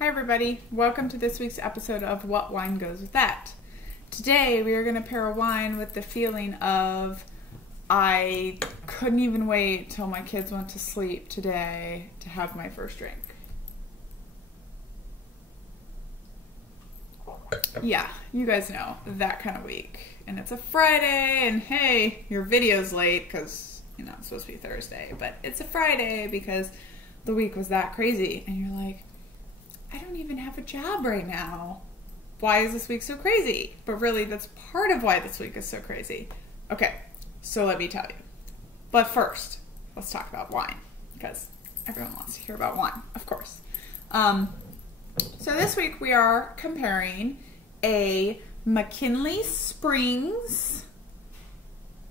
Hi everybody, welcome to this week's episode of What Wine Goes With That. Today we are going to pair a wine with the feeling of I couldn't even wait till my kids went to sleep today to have my first drink. Yeah, you guys know, that kind of week. And it's a Friday, and hey, your video's late because, it's supposed to be Thursday, but it's a Friday because the week was that crazy. And you're like, I don't even have a job right now. Why is this week so crazy? But really, that's part of why this week is so crazy. Okay, so let me tell you. But first, let's talk about wine, because everyone wants to hear about wine, of course. So this week we are comparing a McKinley Springs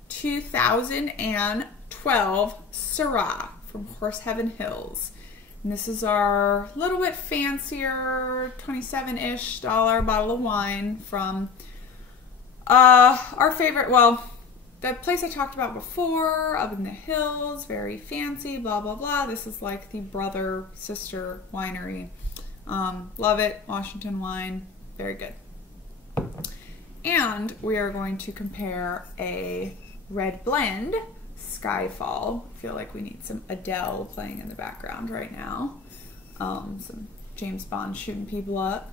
2012 Syrah from Horse Heaven Hills. And this is our little bit fancier $27-ish bottle of wine from our favorite, the place I talked about before, up in the hills, very fancy, blah, blah, blah. This is like the brother-sister winery. Love it, Washington wine, very good. And we are going to compare a red blend, Skyfall. I feel like we need some Adele playing in the background right now. Some James Bond shooting people up.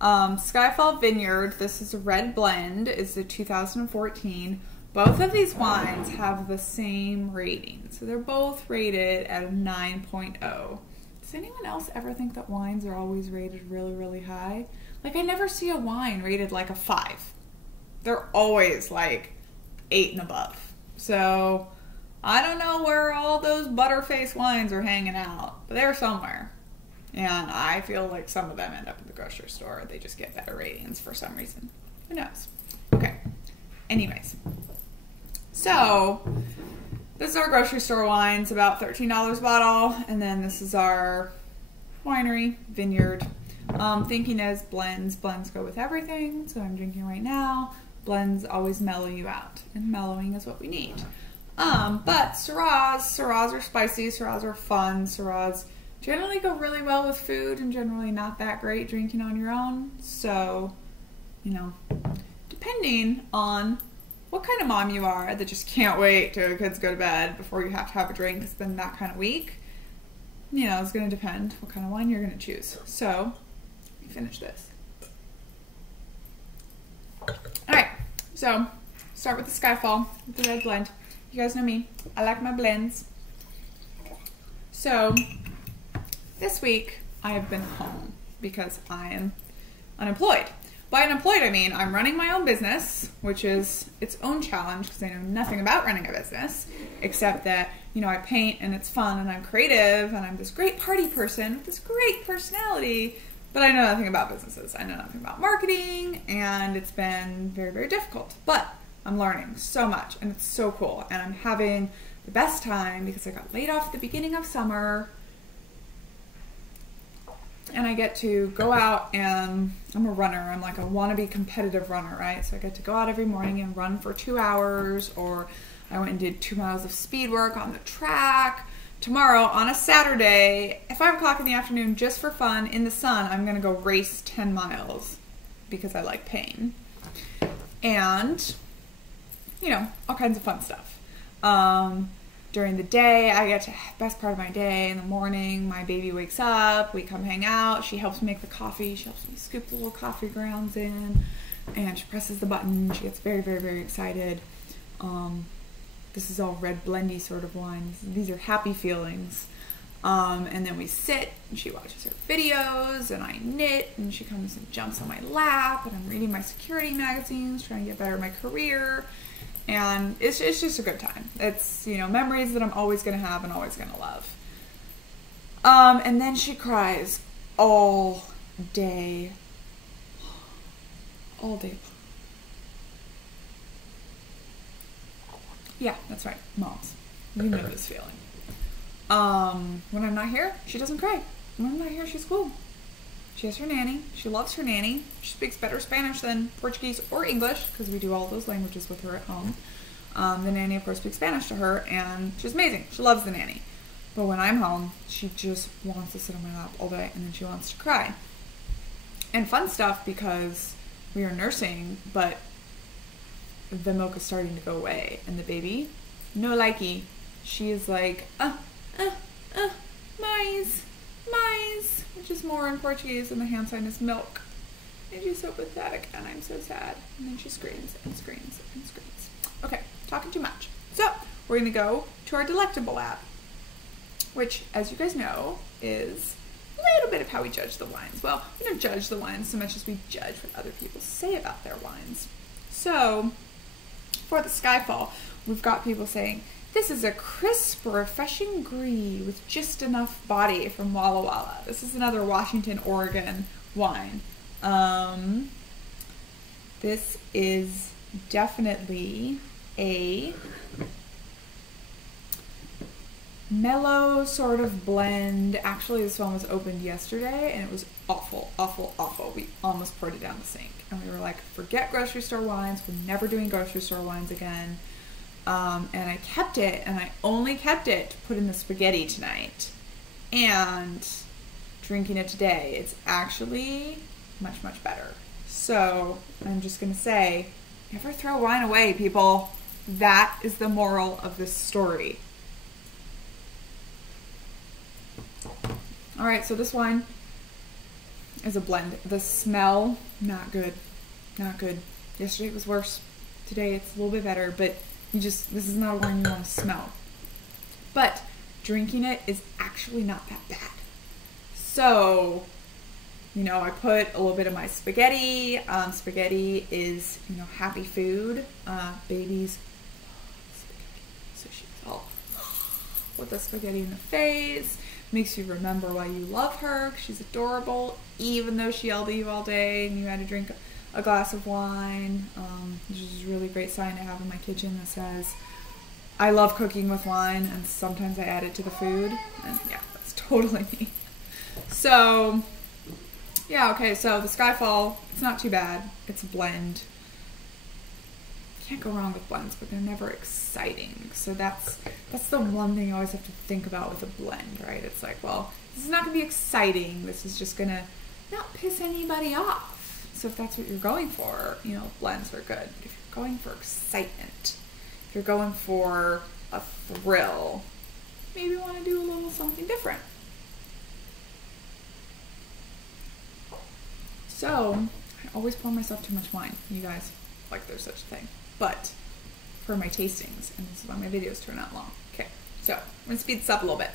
Skyfall Vineyard, this is a red blend, is the 2014. Both of these wines have the same rating. So they're both rated at a 9.0. Does anyone else ever think that wines are always rated really, really high? Like, I never see a wine rated like a 5. They're always like 8 and above. So I don't know where all those butterface wines are hanging out, but they're somewhere. And I feel like some of them end up in the grocery store. They just get better ratings for some reason. Who knows? Okay. Anyways. So this is our grocery store wine. It's about $13 a bottle. And then this is our winery, vineyard. Thinking as blends. Blends go with everything. So I'm drinking right now. Blends always mellow you out. And mellowing is what we need. But Syrahs are spicy, Syrahs are fun, Syrahs generally go really well with food and generally not that great drinking on your own. So, depending on what kind of mom you are that just can't wait till your kids go to bed before you have to have a drink, it's been that kind of week, it's going to depend what kind of wine you're going to choose. So, let me finish this. Alright, so start with the Skyfall, with the red blend. You guys know me. I like my blends. So, this week I have been home because I am unemployed. By unemployed, I mean I'm running my own business, which is its own challenge because I know nothing about running a business, except that, I paint and it's fun and I'm creative and I'm this great party person with this great personality, but I know nothing about businesses. I know nothing about marketing, and it's been very, very difficult. But I'm learning so much, and it's so cool, and I'm having the best time because I got laid off at the beginning of summer, and I get to go out, and I'm a runner. I'm like a wannabe competitive runner, right? So I get to go out every morning and run for 2 hours, or I went and did 2 miles of speed work on the track. Tomorrow, on a Saturday, at 5 o'clock in the afternoon, just for fun, in the sun, I'm going to go race 10 miles because I like pain. And all kinds of fun stuff. During the day, I get to best part of my day in the morning. My baby wakes up, we come hang out. She helps me make the coffee. She helps me scoop the little coffee grounds in, and she presses the button. She gets very, very, very excited. This is all red blendy sort of wines. These are happy feelings. And then we sit, and she watches her videos, and I knit, and she comes and jumps on my lap, and I'm reading my security magazines, trying to get better at my career. And it's just a good time. It's, memories that I'm always going to have and always going to love. And then she cries all day. All day. Yeah, that's right. Moms. You know this feeling. When I'm not here, she doesn't cry. When I'm not here, she's cool. She has her nanny. She loves her nanny. She speaks better Spanish than Portuguese or English because we do all those languages with her at home. The nanny, of course, speaks Spanish to her, and she's amazing. She loves the nanny. But when I'm home, she just wants to sit on my lap all day, and then she wants to cry. And fun stuff, because we are nursing, but the milk is starting to go away, and the baby, no likey. She is like, mais, which is more in Portuguese, and the hand sign is milk. And she's so pathetic, and I'm so sad. And then she screams and screams and screams. Okay, talking too much. So, we're gonna go to our delectable app, which, as you guys know, is a little bit of how we judge the wines. Well, we don't judge the wines so much as we judge what other people say about their wines. So, for the Skyfall, we've got people saying, this is a crisp, refreshing gris with just enough body from Walla Walla. This is another Washington, Oregon wine. This is definitely a mellow sort of blend. Actually, this one was opened yesterday, and it was awful, awful, awful. We almost poured it down the sink, and we were like, forget grocery store wines. We're never doing grocery store wines again. And I kept it, and I only kept it to put in the spaghetti tonight, and drinking it today. It's actually much, much better. So I'm just gonna say, never throw wine away, people. That is the moral of this story. All right, so this wine is a blend. The smell, not good, not good. Yesterday it was worse. Today it's a little bit better, but this is not a wine you want to smell. But drinking it is actually not that bad. So, I put a little bit of my spaghetti. Spaghetti is, happy food. Babies love spaghetti. So she's all with the spaghetti in the face. Makes you remember why you love her. She's adorable, even though she yelled at you all day and you had to drink a glass of wine, which is a really great sign to have in my kitchen that says, I love cooking with wine, and sometimes I add it to the food. And yeah, that's totally me. So, yeah, okay, so the Skyfall, it's not too bad. It's a blend. Can't go wrong with blends, but they're never exciting. So that's the one thing you always have to think about with a blend, right? It's like, well, this is not going to be exciting. This is just going to not piss anybody off. So if that's what you're going for, blends are good. If you're going for excitement, if you're going for a thrill, maybe you want to do a little something different. So I always pour myself too much wine, you guys, like there's such a thing. But for my tastings, and this is why my videos turn out long. Okay, so I'm going to speed this up a little bit.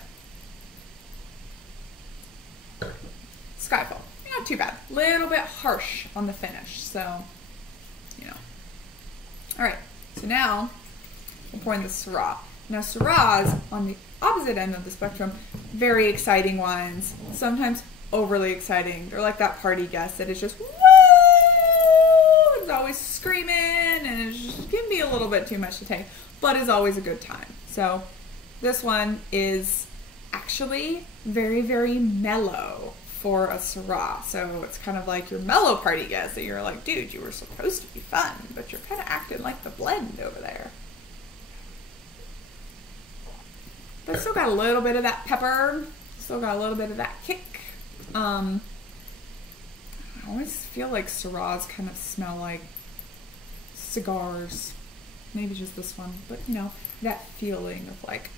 Skyfall. Not too bad. Little bit harsh on the finish, so, Alright, so now we're pouring the Syrah. Now Syrahs, on the opposite end of the spectrum, very exciting wines. Sometimes overly exciting. They're like that party guest that is just, woo! It's always screaming, and it can be a little bit too much to take, but is always a good time. So this one is actually very, very mellow for a Syrah. So it's kind of like your mellow party guest that you're like, dude, you were supposed to be fun, but you're kind of acting like the blend over there. But still got a little bit of that pepper, still got a little bit of that kick. I always feel like Syrahs kind of smell like cigars. Maybe just this one, but that feeling of like,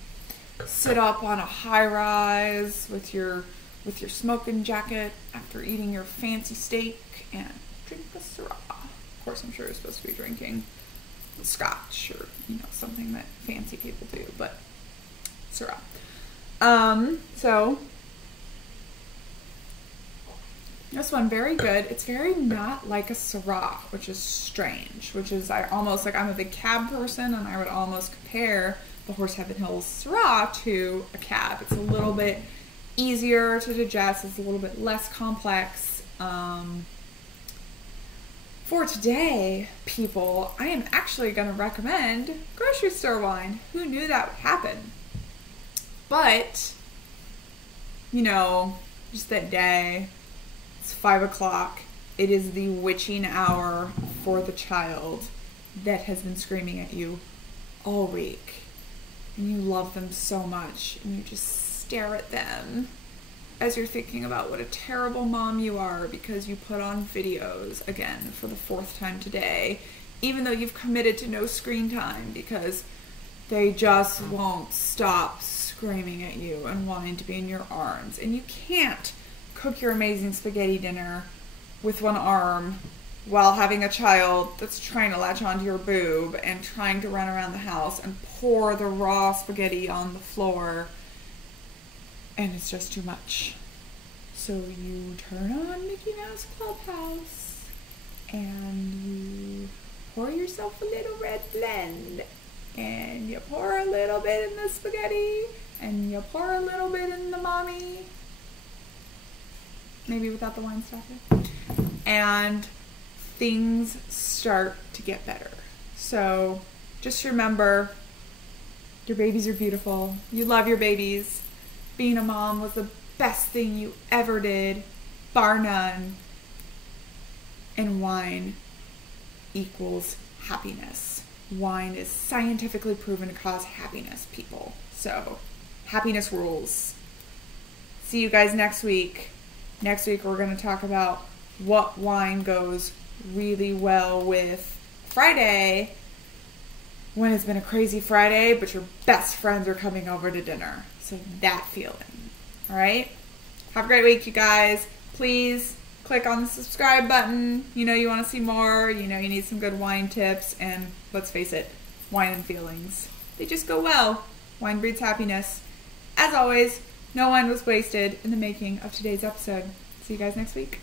sit up on a high rise with your smoking jacket after eating your fancy steak and drink the Syrah. Of course, I'm sure you're supposed to be drinking scotch or, something that fancy people do, but Syrah. So this one, very good. It's very not like a Syrah, which is strange, which is I'm a big cab person, and I would almost compare the Horse Heaven Hills Syrah to a cab. It's a little bit easier to digest. It's a little bit less complex. For today, people, I am actually going to recommend grocery store wine. Who knew that would happen? But, just that day, it's 5 o'clock. It is the witching hour for the child that has been screaming at you all week. And you love them so much, and you just stare at them as you're thinking about what a terrible mom you are because you put on videos again for the 4th time today, even though you've committed to no screen time because they just won't stop screaming at you and wanting to be in your arms. And you can't cook your amazing spaghetti dinner with one arm while having a child that's trying to latch onto your boob and trying to run around the house and pour the raw spaghetti on the floor, and it's just too much. So you turn on Mickey Mouse Clubhouse and you pour yourself a little red blend, and you pour a little bit in the spaghetti, and you pour a little bit in the mommy, maybe without the wine stopper, and things start to get better. So just remember, your babies are beautiful. You love your babies. Being a mom was the best thing you ever did, bar none. And wine equals happiness. Wine is scientifically proven to cause happiness, people. So happiness rules. See you guys next week. Next week we're going to talk about what wine goes really well with Friday when it's been a crazy Friday, but your best friends are coming over to dinner. So that feeling. All right? Have a great week, you guys. Please click on the subscribe button. You know you want to see more. You know you need some good wine tips. And let's face it, wine and feelings, they just go well. Wine breeds happiness. As always, no wine was wasted in the making of today's episode. See you guys next week.